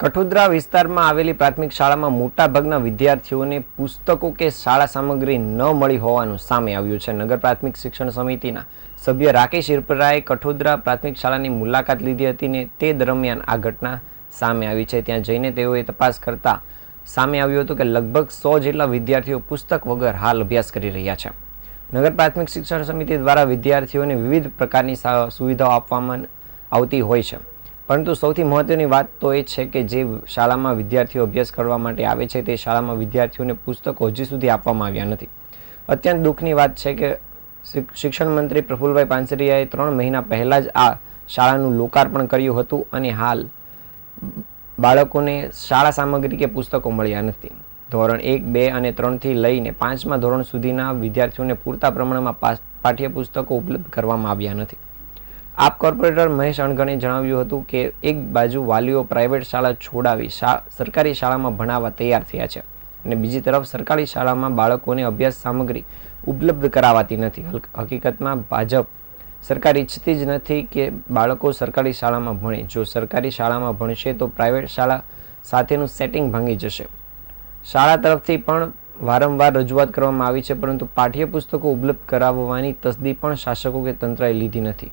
કઠોદરા વિસ્તારમાં આવેલી પ્રાથમિક શાળામાં મોટાભાગના વિદ્યાર્થીઓને પુસ્તકો કે શાળા સામગ્રી ન મળી હોવાનું સામે આવ્યું છે. નગર પ્રાથમિક શિક્ષણ સમિતિના સભ્ય રાકેશ ઇરપરાએ કઠોદરા પ્રાથમિક શાળાની મુલાકાત લીધી હતી ને તે દરમિયાન આ ઘટના સામે આવી છે. ત્યાં જઈને તેઓએ તપાસ કરતા સામે આવ્યું હતું કે લગભગ સો જેટલા વિદ્યાર્થીઓ પુસ્તક વગર હાલ અભ્યાસ કરી રહ્યા છે. નગર પ્રાથમિક શિક્ષણ સમિતિ દ્વારા વિદ્યાર્થીઓને વિવિધ પ્રકારની સુવિધાઓ આપવામાં આવતી હોય છે. પરંતુ સૌથી મહત્વની વાત તો એ છે કે જે શાળામાં વિદ્યાર્થીઓ અભ્યાસ કરવા માટે આવે છે તે શાળામાં વિદ્યાર્થીઓને પુસ્તકો હજી સુધી આપવામાં આવ્યા નથી. અત્યંત દુઃખની વાત છે કે શિક્ષણ મંત્રી પ્રફુલભાઈ પાનસરિયાએ ત્રણ મહિના પહેલાં જ આ શાળાનું લોકાર્પણ કર્યું હતું અને હાલ બાળકોને શાળા સામગ્રી કે પુસ્તકો મળ્યા નથી. ધોરણ એક, બે અને ત્રણથી લઈને પાંચમા ધોરણ સુધીના વિદ્યાર્થીઓને પૂરતા પ્રમાણમાં પાસ- પાઠ્યપુસ્તકો ઉપલબ્ધ કરવામાં આવ્યા નથી. આપ કોર્પોરેટર મહેશ અણગણે જણાવ્યું હતું કે એક બાજુ વાલીઓ પ્રાઇવેટ શાળા છોડાવી સરકારી શાળામાં ભણાવવા તૈયાર થયા છે અને બીજી તરફ સરકારી શાળામાં બાળકોને અભ્યાસ સામગ્રી ઉપલબ્ધ કરાવાતી નથી. હકીકતમાં ભાજપ સરકાર ઈચ્છતી જ નથી કે બાળકો સરકારી શાળામાં ભણે. જો સરકારી શાળામાં ભણશે તો પ્રાઇવેટ શાળા સાથેનું સેટિંગ ભાંગી જશે. શાળા તરફથી પણ વારંવાર રજૂઆત કરવામાં આવી છે, પરંતુ પાઠ્યપુસ્તકો ઉપલબ્ધ કરાવવાની તસદી પણ શાસકો કે તંત્રએ લીધી નથી.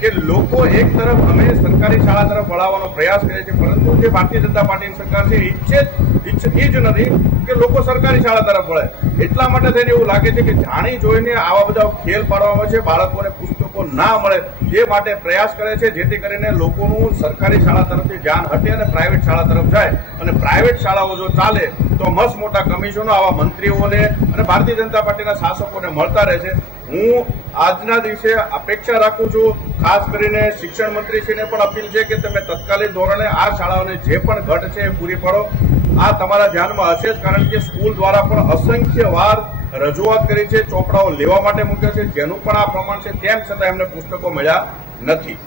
કે લોકો એક તરફ અમે સરકારી શાળા તરફ વળાવવાનો પ્રયાસ કરે છે, પરંતુ જે ભારતીય જનતા પાર્ટીની સરકાર છે એ ઈચ્છે જ- ઈચ્છતી જ નથી કે લોકો સરકારી શાળા તરફ વળે. એટલા માટે થઈને એવું લાગે છે કે જાણી જોઈને આવા બધા ખેલ પાડવામાં છે, બાળકોને પુસ્તકો ના મળે એ માટે પ્રયાસ કરે છે, જેથી કરીને લોકોનું સરકારી શાળા તરફથી ધ્યાન હટે અને પ્રાઇવેટ શાળા તરફ જાય. અને પ્રાઇવેટ શાળાઓ જો ચાલે, તો મસ્ત મોટા કમિશનો આવા મંત્રીઓને અને ભારતીય જનતા પાર્ટીના શાસકોને મળતા રહે છે હું આજના દિવસે અપેક્ષા રાખું છું, ખાસ કરીને શિક્ષણ મંત્રીશ્રીને પણ અપીલ છે કે તમે તત્કાલીન ધોરણે આ શાળાઓને જે પણ ઘટ છે એ પૂરી પાડો. આ તમારા ધ્યાનમાં હશે જ, કારણ કે સ્કૂલ દ્વારા પણ અસંખ્ય વાર રજૂઆત કરી છે, ચોપડાઓ લેવા માટે મૂક્યા છે, જેનું પણ આ પ્રમાણ છે તેમ છતાં એમને પુસ્તકો મળ્યા નથી.